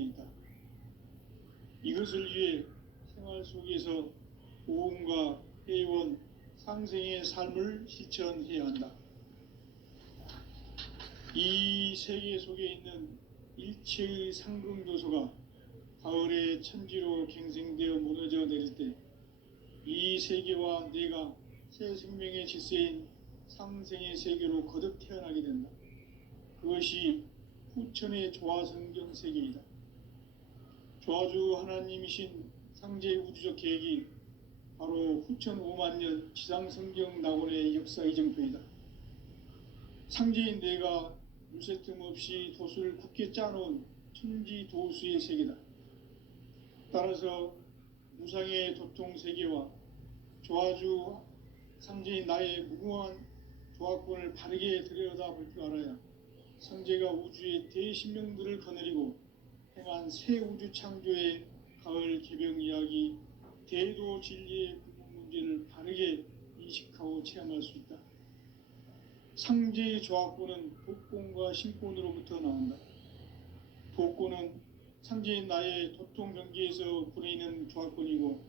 있다. 이것을 위해 생활 속에서 오음과 회원, 상생의 삶을 실천해야 한다. 이 세계 속에 있는 일체의 상승도소가 가을의 천지로 갱생되어 무너져 내릴 때 이 세계와 내가 새 생명의 질서인 상생의 세계로 거듭 태어나게 된다. 그것이 후천의 조화성경 세계이다. 조화주 하나님이신 상제 우주적 계획이 바로 후천 5만 년 지상성경 낙원의 역사 이정표이다. 상제인 내가 물새 틈 없이 도수를 굳게 짜놓은 천지 도수의 세계다. 따라서 무상의 도통 세계와 조화주 상제인 나의 무궁한 조화권을 바르게 들여다볼 줄 알아야 상제가 우주의 대신명들을 거느리고 행한 새 우주 창조의 가을 개병 이야기, 대도 진리의 근본 문제를 바르게 인식하고 체험할 수 있다. 상제의 조화권은 복권과 신권으로부터 나온다. 복권은 상제인 나의 도통 경계에서 부리는 조화권이고,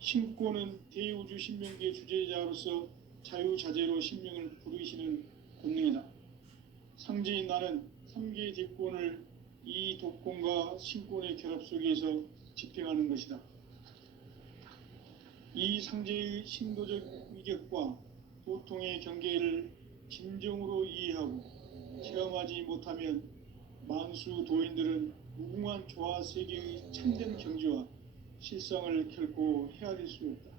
신권은 대우주 신명계 주제자로서 자유자재로 신명을 부르시는 권능이다. 상제인 나는 3개의 대권을 이 독권과 신권의 결합 속에서 집행하는 것이다. 이 상제의 신도적 위격과 도통의 경계를 진정으로 이해하고 체험하지 못하면 만수 도인들은 무궁한 조화 세계의 참된 경지와 실상을 결코 헤아릴 수 없다.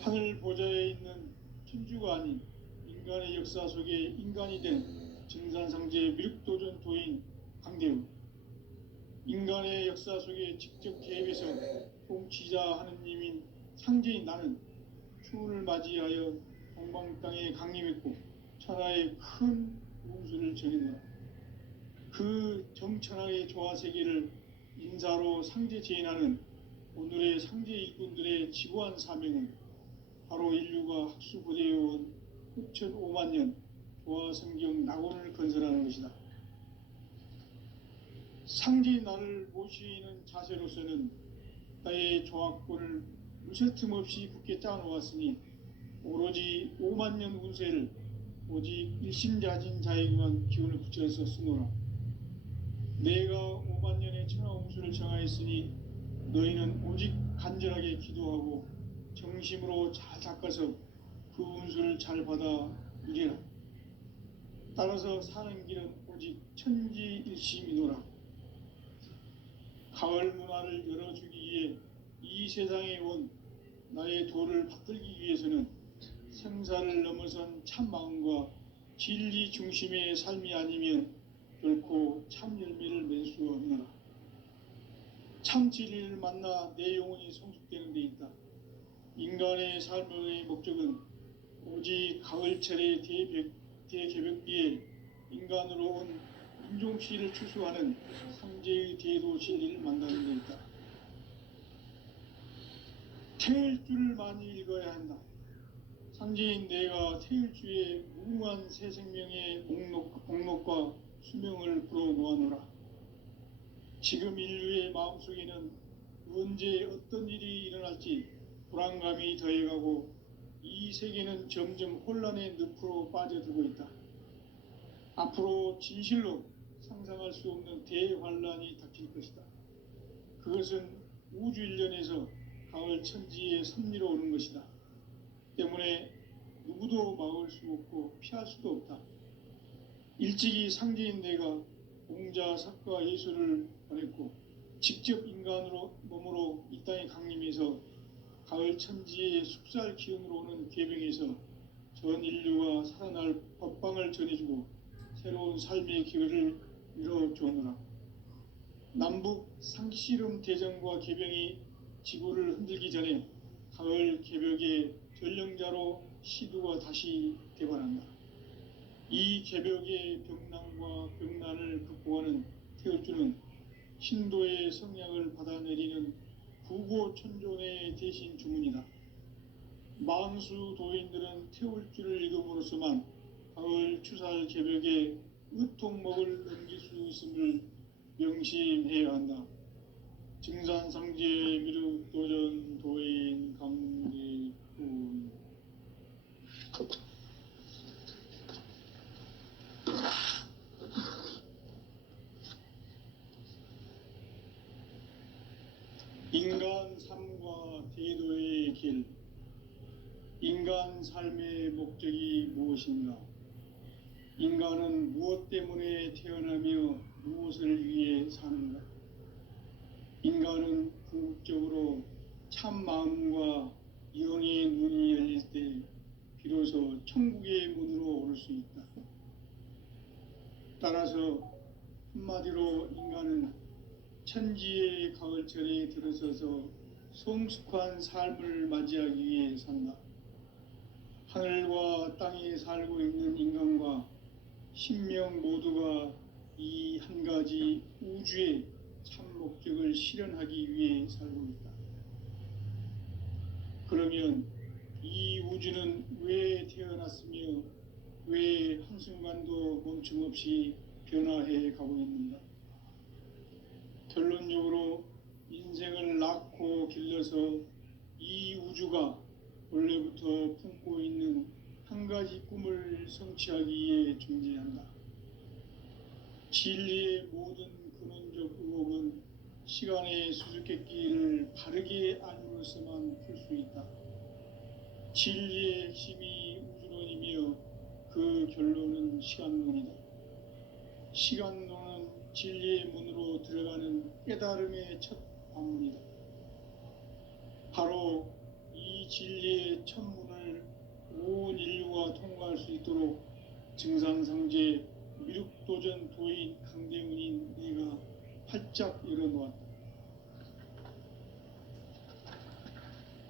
하늘 보좌에 있는 천주가 아닌 인간의 역사 속에 인간이 된 증산상제 미륵도전 도인 강대우, 인간의 역사 속에 직접 개입해서 통치자 하느님인 상제인 나는 추운을 맞이하여 동방 땅에 강림했고 천하의 큰 운수를 전해내라. 그 정천하의 조화 세계를 인사로 상제 제인하는 오늘의 상제 일꾼들의 지고한 사명은 바로 인류가 학수부대해온 후천 5만 년 조화 성경 낙원을 건설하는 것이다. 상제인 나를 모시는 자세로서는 나의 조화권을 무쇠틈 없이 굳게 짜놓았으니 오로지 5만 년 운세를 오직 일심자진 자에게만 기운을 붙여서 쓰노라. 내가 5만 년의 천하 운수를 정하였으니 너희는 오직 간절하게 기도하고 정심으로 잘 닦아서 그 운수를 잘 받아 누리라. 따라서 사는 길은 오직 천지일심이노라. 가을 문화를 열어주기 위해 이 세상에 온 나의 도를 받들기 위해서는 생사를 넘어선 참 마음과 진리 중심의 삶이 아니면 결코 참 열매를 맺을 수 없노라. 참 진리를 만나 내 영혼이 성숙되는 데 있다. 인간의 삶의 목적은 오직 가을철의 대개벽비에 인간으로 온 인종씨를 추수하는 상제의 대도 진리를 만나는 데 있다. 태일주를 많이 읽어야 한다. 상제인 내가 태일주의 무궁한 새 생명의 목록과 수명을 불어놓아노라. 지금 인류의 마음속에는 언제 어떤 일이 일어날지 불안감이 더해가고 이 세계는 점점 혼란의 늪으로 빠져들고 있다. 앞으로 진실로 상상할 수 없는 대환란이 닥칠 것이다. 그것은 우주 일련에서 가을 천지의 섭리로 오는 것이다. 때문에 누구도 막을 수 없고 피할 수도 없다. 일찍이 상제인 내가 공자, 석가, 예수를 보냈고 직접 인간으로 몸으로 이 땅에 강림해서 가을 천지의 숙살 기운으로 오는 계병에서 전 인류가 살아날 법방을 전해주고 새로운 삶의 기회를 이뤄주었노라. 남북 상씨름 대전과 계병이 지구를 흔들기 전에 가을 개벽의 전령자로 시두가 다시 개발한다. 이 개벽의 병난과 병난을 극복하는 태울주는 신도의 성약을 받아내리는 부고천존의 대신 주문이다. 만수 도인들은 태울주를 읽음으로써만 가을 추살 개벽에 으통목을 넘길 수 있음을 명령 명심해야 한다. 증산상제 미륵도전 도인 강대군. 인간 삶과 대도의 길. 인간 삶의 목적이 무엇인가? 인간은 무엇 때문에 태어나며 무엇을 위해 사는가? 인간은 궁극적으로 참 마음과 영의 눈이 열릴 때 비로소 천국의 문으로 올 수 있다. 따라서 한마디로 인간은 천지의 가을철에 들어서서 성숙한 삶을 맞이하기 위해 산다. 하늘과 땅에 살고 있는 인간과 신명 모두가 이 한 가지 우주의 참 목적을 실현하기 위해 살고 있다. 그러면 이 우주는 왜 태어났으며 왜 한순간도 멈춤없이 변화해 가고 있는가? 결론적으로 인생을 낳고 길러서 이 우주가 원래부터 품고 있는 한 가지 꿈을 성취하기 위해 존재한다. 진리의 모든 근원적 의혹은 시간의 수수께끼를 바르게 알므로서만 풀 수 있다. 진리의 핵심이 우주론이며 그 결론은 시간론이다. 시간론은 진리의 문으로 들어가는 깨달음의 첫 방문이다. 바로 이 진리의 첫 문을 온 인류가 통과할 수 있도록 증산상제 미륵도전 도인 강대문인 내가 활짝 열어놓았다.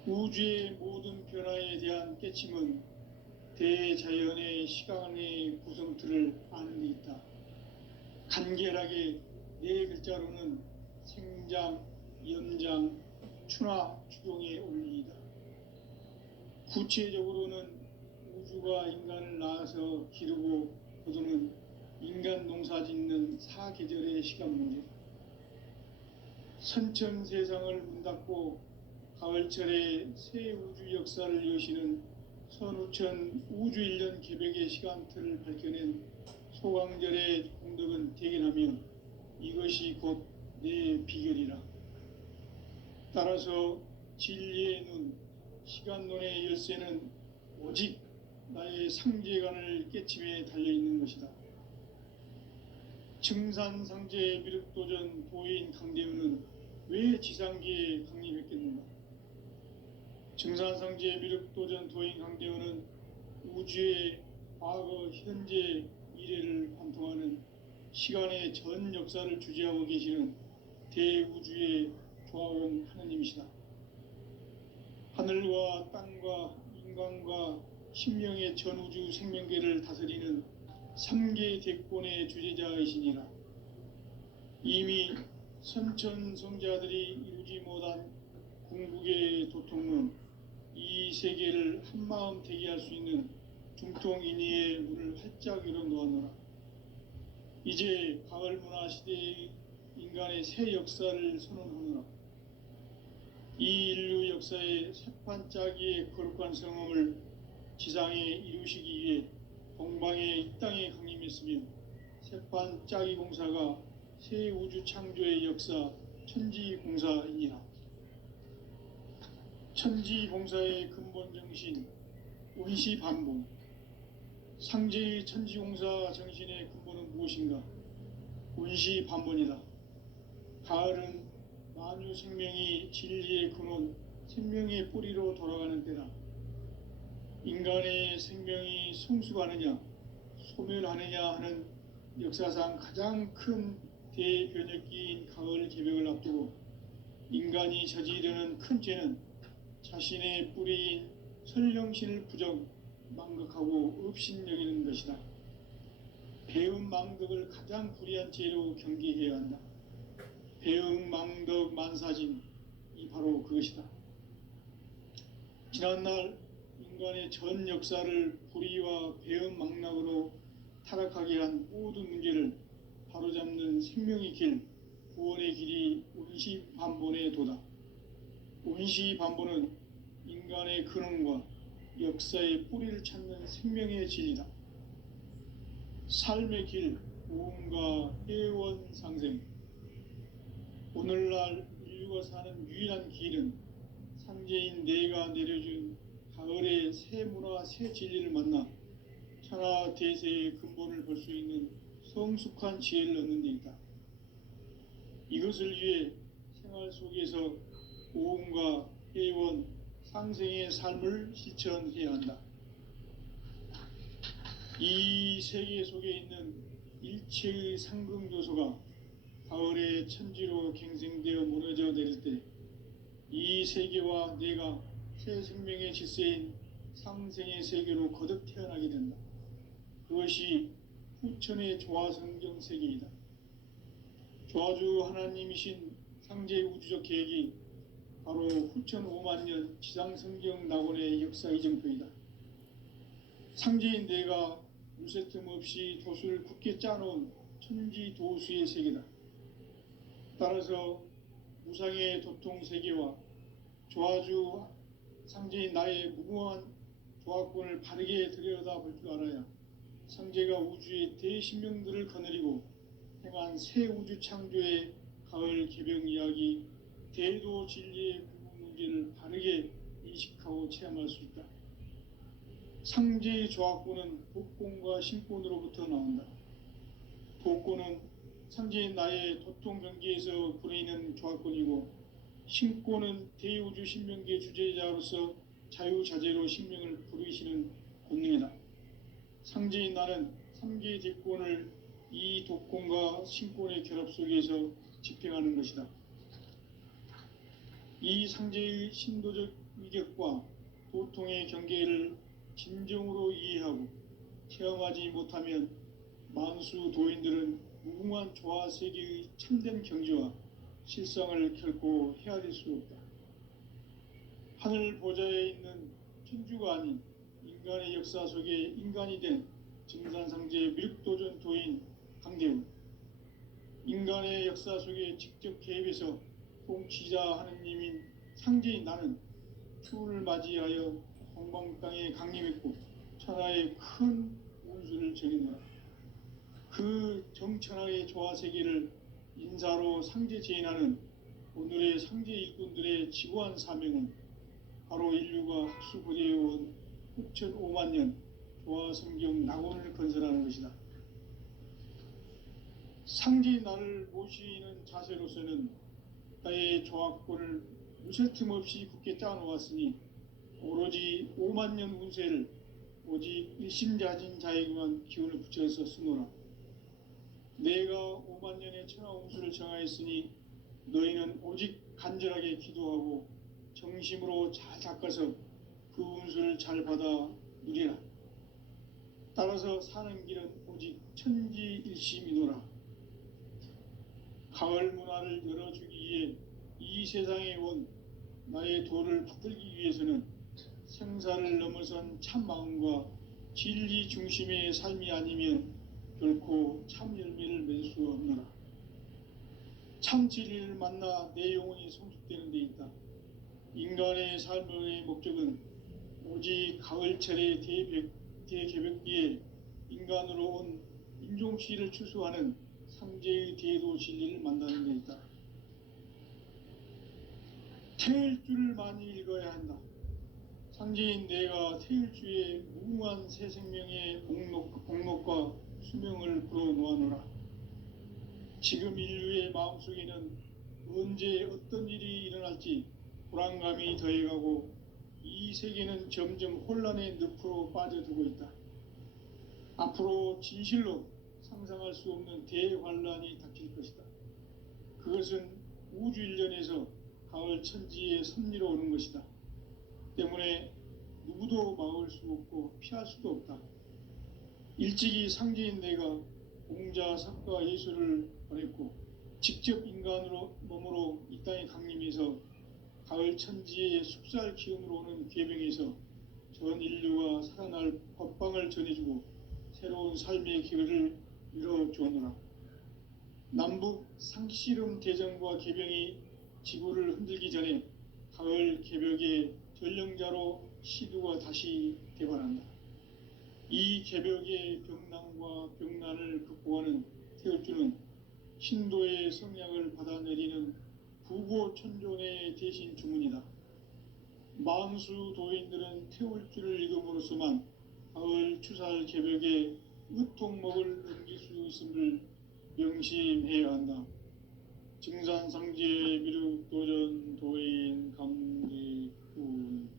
우주의 모든 변화에 대한 깨침은 대자연의 시간의 구성틀을 아는 데 있다. 간결하게 네 글자로는 생장, 연장, 추나 추동의 원리이다. 구체적으로는 우주가 인간을 낳아서 기르고 거두는 인간 농사 짓는 사계절의 시간 문제. 선천 세상을 문 닫고 가을철에 새 우주 역사를 여시는 선우천 우주 1년 개백의 시간틀을 밝혀낸 소강절의 공덕은 대견하며 이것이 곧 내 비결이라. 따라서 진리의 눈, 시간론의 열쇠는 오직 나의 상제관을 깨침에 달려있는 것이다. 증산상제 미륵도전 도인 강대문은 왜 지상계에 강림했겠는가? 증산상제 미륵도전 도인 강대문은 우주의 과거, 현재, 미래를 관통하는 시간의 전 역사를 주재하고 계시는 대우주의 조화원 하느님이시다. 하늘과 땅과 인간과 신명의 전우주 생명계를 다스리는 3계 대권의 주재자이시니라. 이미 선천성자들이 이루지 못한 궁극의 도통은 이 세계를 한마음 되게 할 수 있는 중통인의의 문을 활짝 열어놓았노라. 이제 가을 문화 시대의 인간의 새 역사를 선언하노라. 이 인류 역사의 새판짜기의 거룩한 성험을 지상에 이루시기 위해 동방의 이 땅에 강림했으며 새판짜기 공사가 새 우주 창조의 역사 천지공사이니라. 천지공사의 근본 정신 운시반복. 상제의 천지공사 정신의 근본은 무엇인가? 운시반본이다. 가을은 만유 생명이 진리의 근원, 생명의 뿌리로 돌아가는 때다. 인간의 생명이 성숙하느냐, 소멸하느냐 하는 역사상 가장 큰 대변혁기인 가을 개벽을 앞두고 인간이 저지르는 큰 죄는 자신의 뿌리인 설령신을 부정, 망극하고 업신여기는 것이다. 배음 망덕을 가장 불의한 죄로 경계해야 한다. 배음 망덕 만사진, 이 바로 그것이다. 지난날 인간의 전 역사를 불의와 배음 망락으로 타락하게 한 모든 문제를 바로잡는 생명의 길, 구원의 길이 운시반본에 도다. 운시반본은 인간의 근원과 역사의 뿌리를 찾는 생명의 진리다. 삶의 길, 무언가 해원상생. 오늘날 인류가 사는 유일한 길은 상제인 내가 내려준 가을의 새 문화, 새 진리를 만나 천하 대세의 근본을 볼 수 있는 성숙한 지혜를 얻는 데 있다. 이것을 위해 생활 속에서 오음과 해원, 상생의 삶을 실천해야 한다. 이 세계 속에 있는 일체의 상극 요소가 가을의 천지로 갱생되어 무너져 내릴 때 이 세계와 내가 새 생명의 질서인 상생의 세계로 거듭 태어나게 된다. 그것이 후천의 조화성경 세계이다. 조화주 하나님이신 상제 우주적 계획이 바로 후천 5만 년 지상성경 낙원의 역사 이정표이다. 상제인 내가 무쇠 틈 없이 도수를 굳게 짜놓은 천지 도수의 세계다. 따라서 무상의 도통 세계와 조화주 상제인 나의 무궁한 조화권을 바르게 들여다볼 줄 알아야 상제가 우주의 대신명들을 거느리고 행한 새 우주 창조의 가을 개병 이야기, 대도 진리의 구분 문제를 바르게 인식하고 체험할 수 있다. 상제의 조화권은 복권과 신권으로부터 나온다. 복권은 상제인 나의 도통 경계에서 부르이는 조화권이고, 신권은 대우주 신명계 주제자로서 자유자재로 신명을 부르시는 권능이다. 상제인 나는 3개의 대권을 이 독권과 신권의 결합 속에서 집행하는 것이다. 이 상제의 신도적 위격과 도통의 경계를 진정으로 이해하고 체험하지 못하면 만수 도인들은 무궁한 조화 세계의 참된 경지와 실상을 결코 헤아릴 수 없다. 하늘 보좌에 있는 천주가 아닌 인간의 역사 속에 인간이 된 증산상제 밀도전 도인 강대훈, 인간의 역사 속에 직접 개입해서 통치자 하느님인 상제인 나는 추운을 맞이하여 홍방 땅에 강림했고 천하의 큰 운수를 정해놓아 그 정천하의 조화 세계를 인사로 상제 제인하는 오늘의 상제 일꾼들의 지구한 사명은 바로 인류가 학수고대해온 후천 5만 년 조화 성경 낙원을 건설하는 것이다. 상제인 나를 모시는 자세로서는 나의 조화권을 무쇠틈 없이 굳게 짜놓았으니 오로지 5만 년 운세를 오직 일심자진 자에게만 기운을 붙여서 쓰노라. 내가 5만 년의 천하 운수를 정하였으니 너희는 오직 간절하게 기도하고 정심으로 잘 닦아서 그 운수를 잘 받아 누리라. 따라서 사는 길은 오직 천지일심이노라. 가을 문화를 열어주기 위해 이 세상에 온 나의 도를 붙들기 위해서는 생사를 넘어선 참 마음과 진리 중심의 삶이 아니면 결코 참 열매를 맺을 수 없노라. 참 진리를 만나 내 영혼이 성숙되는 데 있다. 인간의 삶의 목적은 오직 가을철의 대개벽기에 인간으로 온 인종시를 추수하는 상제의 대도 진리를 만나는 데 있다. 태일주를 많이 읽어야 한다. 상제인 내가 태일주의 무궁한 새 생명의 복록과 수명을 불어놓아노라. 지금 인류의 마음속에는 언제 어떤 일이 일어날지 불안감이 더해가고 이 세계는 점점 혼란의 늪으로 빠져들고 있다. 앞으로 진실로 상상할 수 없는 대환란이 닥칠 것이다. 그것은 우주 일련에서 가을 천지의 섭리로 오는 것이다. 때문에 누구도 막을 수 없고 피할 수도 없다. 일찍이 상제인 내가 공자, 석가, 예수를 보냈고 직접 인간으로 몸으로 이 땅에 강림해서 가을 천지의 숙살 기운으로 오는 괴병에서 전 인류가 살아날 법방을 전해주고 새로운 삶의 기회를 열어주었노라. 남북 상씨름 대전과 개병이 지구를 흔들기 전에 가을 개벽의 전령자로 시두가 다시 대발한다. 이 개벽의 병난과 병난을 극복하는 태울주는 신도의 성약을 받아내리는 부고천존의 대신 주문이다. 만수 도인들은 태울주를 읽음으로써만 가을 추살 개벽의 의통목을 넘길 수 있음을 명심해야 한다. 증산상제 미륵도전 도인 강대군.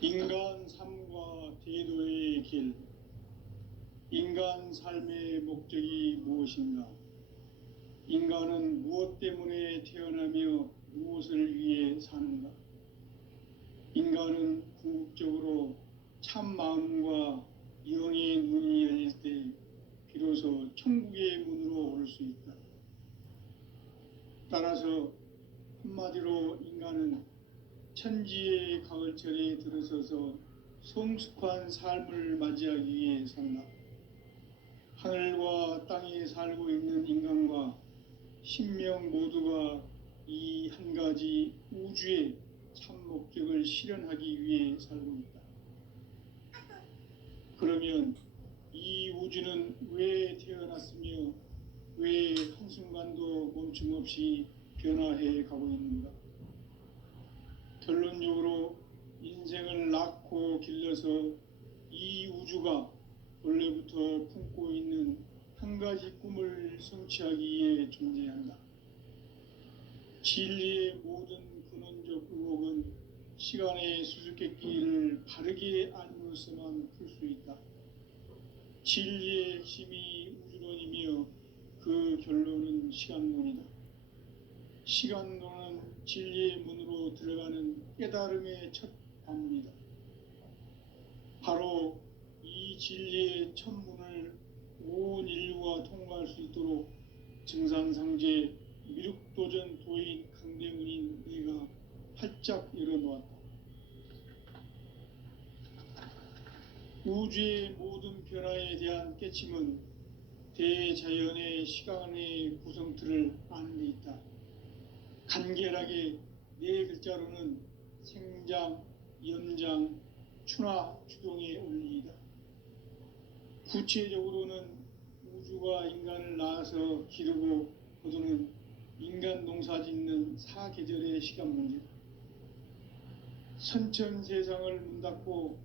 인간 삶과 대도의 길. 인간 삶의 목적이 무엇인가? 인간은 무엇 때문에 태어나며 무엇을 위해 사는가? 인간은 궁극적으로 참 마음과 영의 눈이 열릴 때 비로소 천국의 문으로 올 수 있다. 따라서 한마디로 인간은 천지의 가을철에 들어서서 성숙한 삶을 맞이하기 위해 산다. 하늘과 땅에 살고 있는 인간과 신명 모두가 이 한 가지 우주의 참 목적을 실현하기 위해 살고 있다. 그러면 이 우주는 왜 태어났으며 왜 한순간도 멈춤 없이 변화해 가고 있는가? 결론적으로 인생을 낳고 길러서 이 우주가 원래부터 품고 있는 한 가지 꿈을 성취하기 위해 존재한다. 진리의 모든 근원적 의혹은 시간의 수수께끼를 바르게 알므로서만 풀 수 있다. 진리의 핵심이 우주론이며 그 결론은 시간론이다. 시간론은 진리의 문으로 들어가는 깨달음의 첫 관문이다. 바로 이 진리의 첫 문을 온 인류가 통과할 수 있도록 증산상제 미륵도전 도인 강대문인 내가 활짝 열어놓았다. 우주의 모든 변화에 대한 깨침은 대자연의 시간의 구성틀을 아는 데 있다. 간결하게 네 글자로는 생장, 연장, 추나 추동의 원리이다. 구체적으로는 우주가 인간을 낳아서 기르고 거두는 인간 농사 짓는 사계절의 시간 문제다. 선천 세상을 문 닫고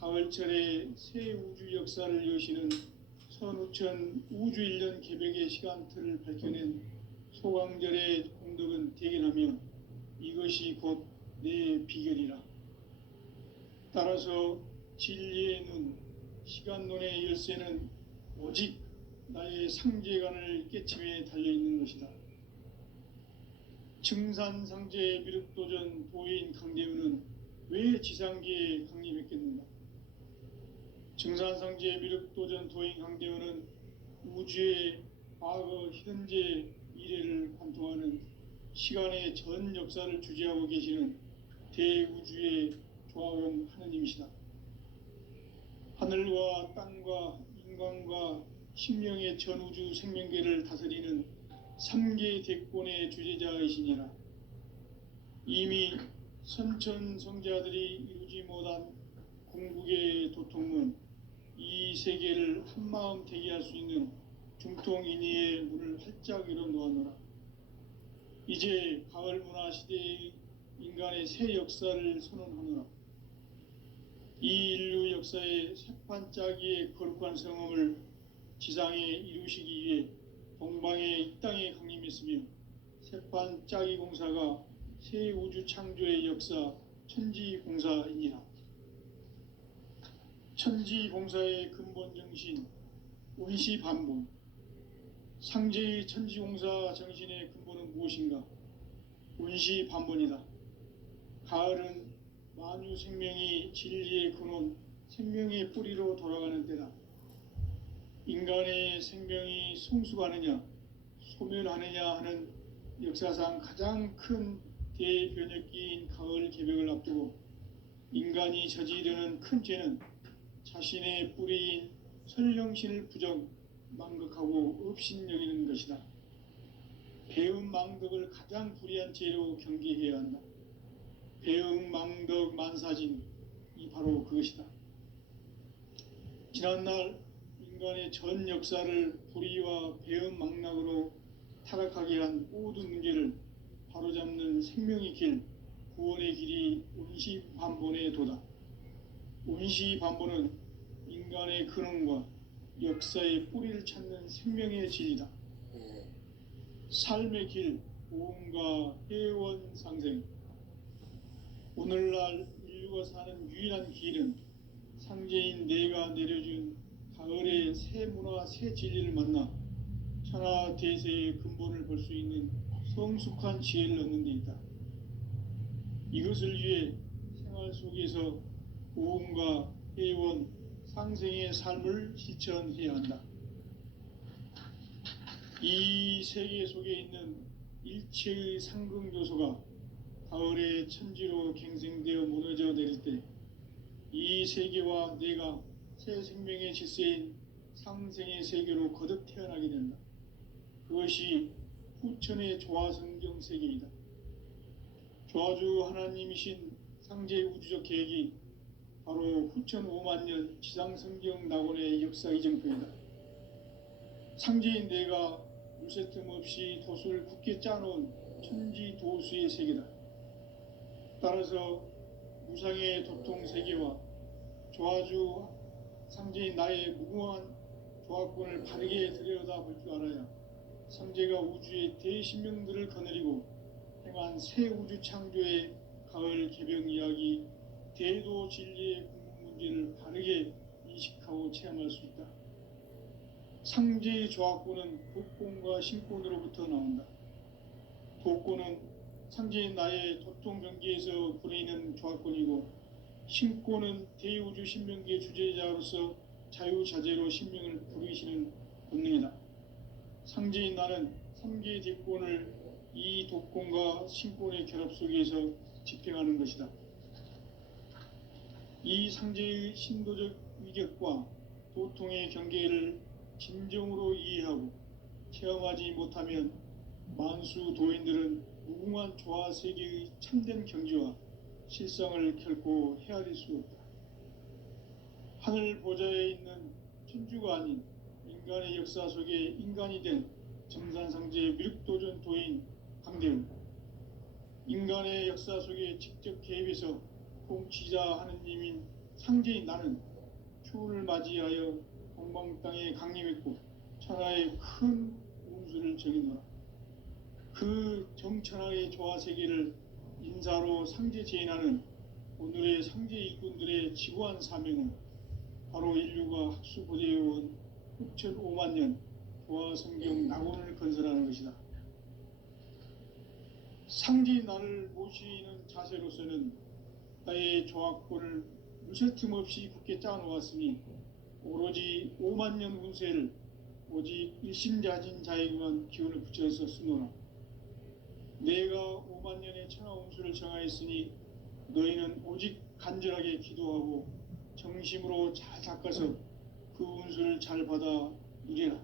가을철에 새 우주 역사를 여시는 선우천 우주 1년 개벽의 시간틀을 밝혀낸 소강절의 공덕은 대견하며 이것이 곧 내 비결이라. 따라서 진리의 눈, 시간론의 열쇠는 오직 나의 상제관을 깨침에 달려있는 것이다. 증산상제 미륵도전 도인 강대문은 왜 지상계에 강림했겠는가? 증산상제 미륵도전 도인 강대문은 우주의 과거, 현재, 미래를 관통하는 시간의 전 역사를 주재하고 계시는 대우주의 조화원 하느님이시다. 하늘과 땅과 인간과 신명의 전우주 생명계를 다스리는 3계 대권의 주재자이시니라. 이미 선천성자들이 이루지 못한 궁극의 도통문, 이 세계를 한마음 대기할 수 있는 중통인의의 문을 활짝 열어놓았노라. 이제 가을 문화 시대의 인간의 새 역사를 선언하노라. 이 인류 역사의 새판짜기의 거룩한 성험을 지상에 이루시기 위해 동방의 이 땅에 강림했으며 새판짜기 공사가 새 우주 창조의 역사 천지공사이니라. 천지공사의 근본 정신 운시반복. 상제의 천지공사 정신의 근본은 무엇인가? 운시반본이다. 가을은 만유 생명이 진리의 근원, 생명의 뿌리로 돌아가는 때다. 인간의 생명이 성숙하느냐, 소멸하느냐 하는 역사상 가장 큰 대변혁기인 가을 개벽을 앞두고 인간이 저지르는 큰 죄는 자신의 뿌리인 선령신을 부정 망극하고 업신여기는 것이다. 배은망덕을 가장 불의한 죄로 경계해야 한다. 배은망덕 만사진이 바로 그것이다. 지난날 인간의 전 역사를 불의와 배은망락으로 타락하게 한 모든 문제를 바로잡는 생명의 길, 구원의 길이 운시반본의 도다. 운시반본은 인간의 근원과 역사의 뿌리를 찾는 생명의 진리다. 삶의 길, 보험과 회원 상생. 오늘날 인류가 사는 유일한 길은 상제인 내가 내려준 가을의 새 문화, 새 진리를 만나 천하 대세의 근본을 볼 수 있는 성숙한 지혜를 얻는 데 있다. 이것을 위해 생활 속에서 보험과 회원, 상생의 삶을 실천해야 한다. 이 세계 속에 있는 일체의 상극 요소가 가을의 천지로 갱생되어 무너져 내릴 때 이 세계와 내가 새 생명의 질서인 상생의 세계로 거듭 태어나게 된다. 그것이 후천의 조화성경 세계이다. 조화주 하나님이신 상제 우주적 계획이 바로 후천 5만년 지상성경 낙원의 역사 이정표이다. 상제인 내가 물새 틈 없이 도수를 굳게 짜놓은 천지 도수의 세계다. 따라서 무상의 도통 세계와 조화주 상제인 나의 무궁한 조화권을 바르게 들여다볼 줄 알아야 상제가 우주의 대신명들을 거느리고 행한 새 우주 창조의 가을 개벽 이야기, 대도 진리의 궁극 문제를 바르게 인식하고 체험할 수 있다. 상제의 조화권은 도권과 신권으로부터 나온다. 도권은 상제인 나의 도통 경계에서 부리는 조화권이고, 신권은 대우주 신명기의 주제자로서 자유자재로 신명을 부르시는 본능이다. 상제인 나는 3개의 대권을 이 도권과 신권의 결합 속에서 집행하는 것이다. 이 상제의 신도적 위격과 도통의 경계를 진정으로 이해하고 체험하지 못하면 만수 도인들은 무궁한 조화 세계의 참된 경지와 실상을 결코 헤아릴 수 없다. 하늘 보좌에 있는 천주가 아닌 인간의 역사 속에 인간이 된 정산상제 밀도전 도인 강대훈, 인간의 역사 속에 직접 개입해서 통치자 하느님인 상제인 나는 추운을 맞이하여 동방 땅에 강림했고 천하의 큰 운수를 정해놓아 그 정천하의 조화 세계를 인사로 상제 제인하는 오늘의 상제 일꾼들의 지구한 사명은 바로 인류가 학수고대해온 후천 5만년 조화 성경 낙원을 건설하는 것이다. 상제인 나를 모시는 자세로서는 나의 조화권을 무쇠틈 없이 굳게 짜놓았으니 오로지 5만년 운세를 오직 일심자진 자에게만 기운을 붙여서 쓰노라. 내가 5만년의 천하 운수를 정하였으니 너희는 오직 간절하게 기도하고 정심으로 잘 닦아서 그 운수를 잘 받아 누리라.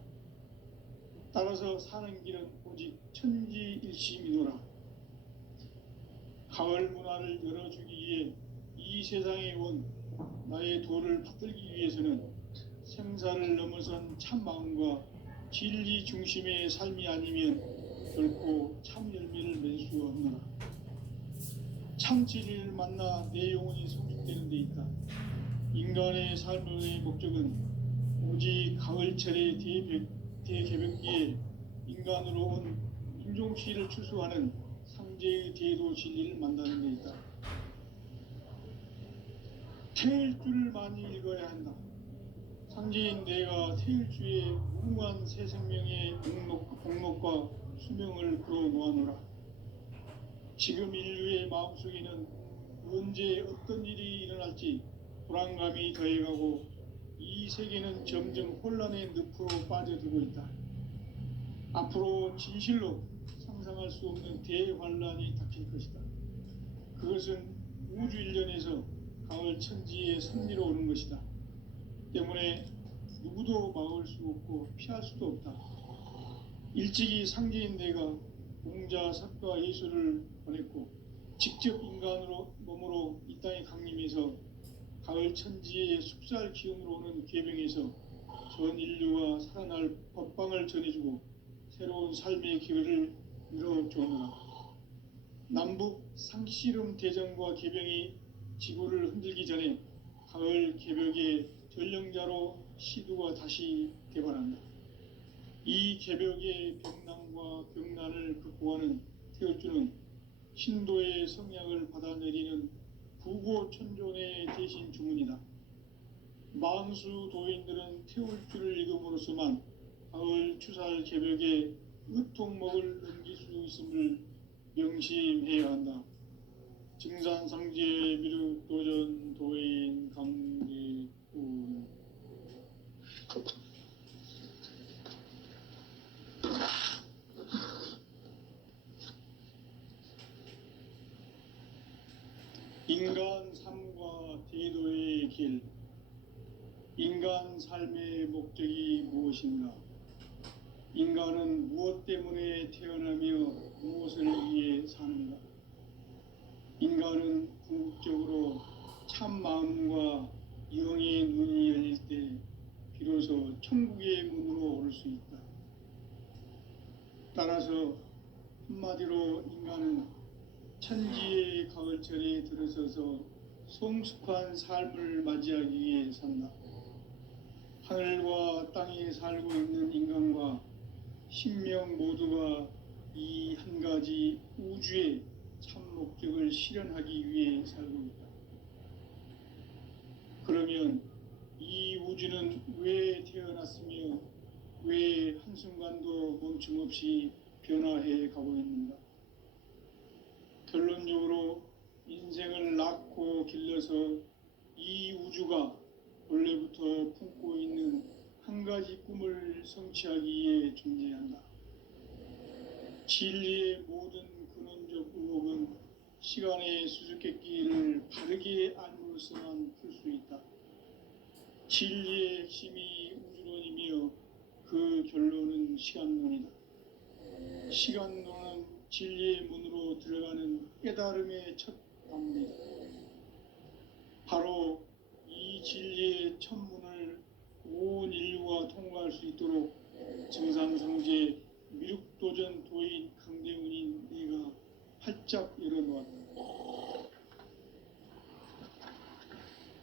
따라서 사는 길은 오직 천지일심이노라. 가을 문화를 열어주기 위해 이 세상에 온 나의 도를 받들기 위해서는 생사를 넘어선 참 마음과 진리 중심의 삶이 아니면 결코 참 열매를 맺을 수 없노라. 참 진리를 만나 내 영혼이 성숙되는 데 있다. 인간의 삶의 목적은 오직 가을철의 대개벽기에 인간으로 온 인종시를 추수하는 상제의 대도 진리를 만나는 데 있다. 태일주를 많이 읽어야 한다. 상제인 내가 태일주의 무궁한 새 생명의 공록과 수명을 풀어놓아노라. 지금 인류의 마음속에는 언제 어떤 일이 일어날지 불안감이 더해가고 이 세계는 점점 혼란의 늪으로 빠져들고 있다. 앞으로 진실로 상상할 수 없는 대환란이 닥칠 것이다. 그것은 우주 일련에서 가을 천지의 섭리로 오는 것이다. 때문에 누구도 막을 수 없고 피할 수도 없다. 일찍이 상제인 내가 공자, 석가, 예수를 보냈고 직접 인간으로 몸으로 이 땅에 강림해서 가을 천지의 숙살 기운으로 오는 계병에서 전 인류가 살아날 법방을 전해주고 새로운 삶의 기회를 열어주오노라. 남북 상씨름 대전과 계병이 지구를 흔들기 전에 가을 개벽의 전령자로 시두가 다시 개발한다. 이 개벽의 병난과 병난을 극복하는 태울주는 신도의 성약을 받아내리는 부고천존의 대신 주문이다. 만수 도인들은 태울주를 읽음으로써만 가을 추살 개벽의 의통목을 넘길 수 있음을 명심해야 한다. 증산상제 미륵도전 도인 강대우. 인간 삶과 대도의 길. 인간 삶의 목적이 무엇인가? 인간은 무엇 때문에 태어나며 무엇을 위해 사는가? 인간은 궁극적으로 참 마음과 영의 눈이 열릴 때 비로소 천국의 문으로 오를 수 있다. 따라서 한마디로 인간은 천지의 가을철에 들어서서 성숙한 삶을 맞이하기 위해 산다. 하늘과 땅에 살고 있는 인간과 신명 모두가 이 한 가지 우주의 참 목적을 실현하기 위해 살고 있다. 그러면 이 우주는 왜 태어났으며 왜 한순간도 멈춤없이 변화해 가고 있는가? 결론적으로 인생을 낳고 길러서 이 우주가 원래부터 품고 있는 한 가지 꿈을 성취하기 위해 존재한다. 진리의 모든 근원적 의혹은 시간의 수수께끼를 바르게 알므로써만 풀 수 있다. 진리의 핵심이 우주론이며 그 결론은 시간론이다. 시간론은 진리의 문으로 들어가는 깨달음의 첫 방문이다. 바로 이 진리의 첫 문을 온 인류가 통과할 수 있도록 증산상제 미륵도전 도인 강대훈인 내가 활짝 열어놓았다.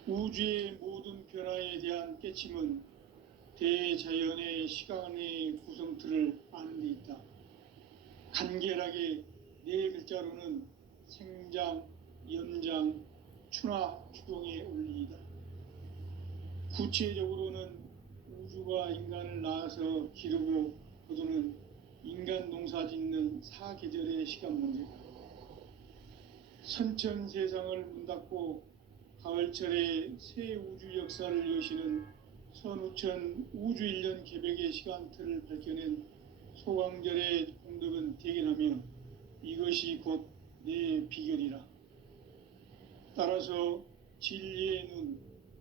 우주의 모든 변화에 대한 깨침은 대자연의 시간의 구성틀을 아는 데 있다. 간결하게 네 글자로는 생장, 연장, 추나 추동의 원리이다. 구체적으로는 우주가 인간을 낳아서 기르고 거두는 인간 농사 짓는 사계절의 시간 문제다. 선천 세상을 문 닫고 가을철에 새 우주 역사를 여시는 선우천 우주일년 개벽의 시간틀을 밝혀낸 소강절의 공덕은 대견하며 이것이 곧 내 비결이라. 따라서 진리의 눈,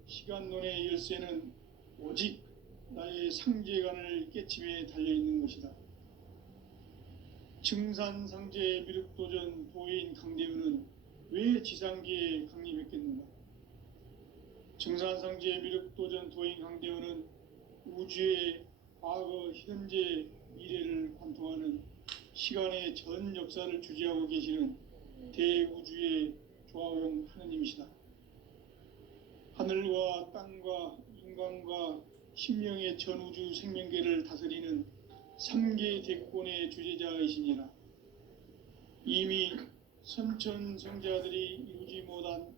시간론의 열쇠는 오직 나의 상제관을 깨침에 달려있는 것이다. 증산상제 미륵도전 도인 강대훈은 왜 지상계에 강림했겠는가? 증산상제 미륵도전 도인 강대훈은 우주의 과거, 현재, 미래를 관통하는 시간의 전 역사를 주재하고 계시는 대우주의 조화원 하느님이시다. 하늘과 땅과 인간과 신명의 전우주 생명계를 다스리는 3계 대권의 주재자이시니라. 이미 선천성자들이 이루지 못한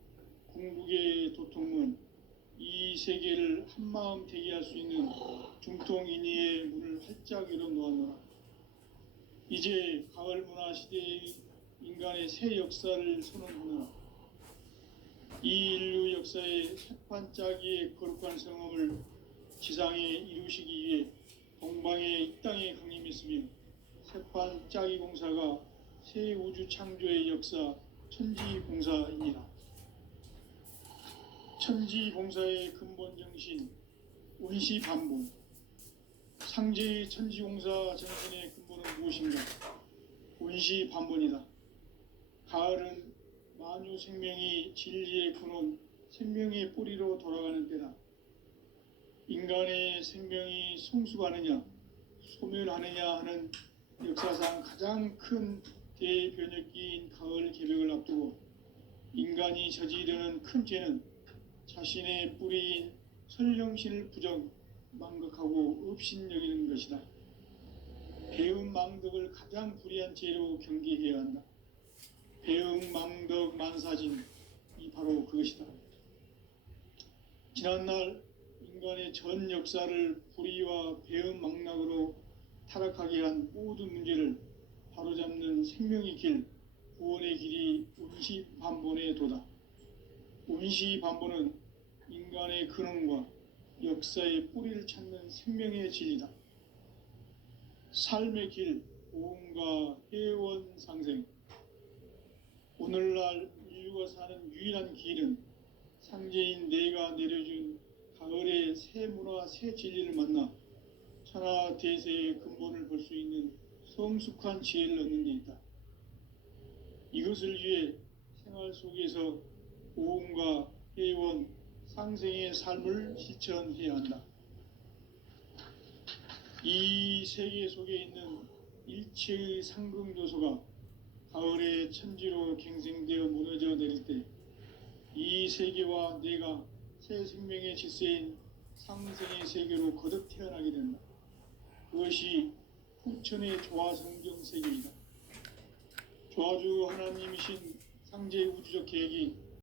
궁극의 도통문, 이 세계를 한마음 되게 할 수 있는 중통인의의 문을 활짝 열어놓았노라. 이제 가을 문화 시대의 인간의 새 역사를 선언하노라. 이 인류 역사의 새판짜기의 거룩한 성험을 지상에 이루시기 위해 동방의 이 땅에 강림했으며 세판 짜기 공사가 새 우주 창조의 역사 천지봉사입니다. 천지봉사의 근본 정신 운시반복. 상제의 천지공사 정신의 근본은 무엇인가? 운시반복이다. 가을은 만유 생명이 진리의 근원, 생명의 뿌리로 돌아가는 때다. 인간의 생명이 성숙하느냐, 소멸하느냐 하는 역사상 가장 큰 대변혁기인 가을 개벽을 앞두고 인간이 저지르는 큰 죄는 자신의 뿌리인 설령신을 부정, 망극하고 업신여기는 것이다. 배음 망덕을 가장 불의한 죄로 경계해야 한다. 배음 망덕 만사진이 바로 그것이다. 지난날 인간의 전 역사를 불의와 배음 망락으로 타락하게 한 모든 문제를 바로잡는 생명의 길, 구원의 길이 운시반본의 도다. 운시반본은 인간의 근원과 역사의 뿌리를 찾는 생명의 진리다. 삶의 길, 보험과 회원 상생. 오늘날 인류가 사는 유일한 길은 상제인 내가 내려준 가을의 새 문화, 새 진리를 만나 천하 대세의 근본을 볼 수 있는 성숙한 지혜를 얻는 데 있다. 이것을 위해 생활 속에서 보험과 회원, 상생의 삶을 실천해야 한다. 이 세계 속에 있는 일체의 상극 요소가 가을의 천지로 갱생되어 무너져 내릴 때 이 세계와 내가 새 생명의 질서인 상생의 세계로 거듭 태어나게 된다. 그것이 후천의 조화성경 세계이다. 조화주 하나님이신 상제의 우주적 계획이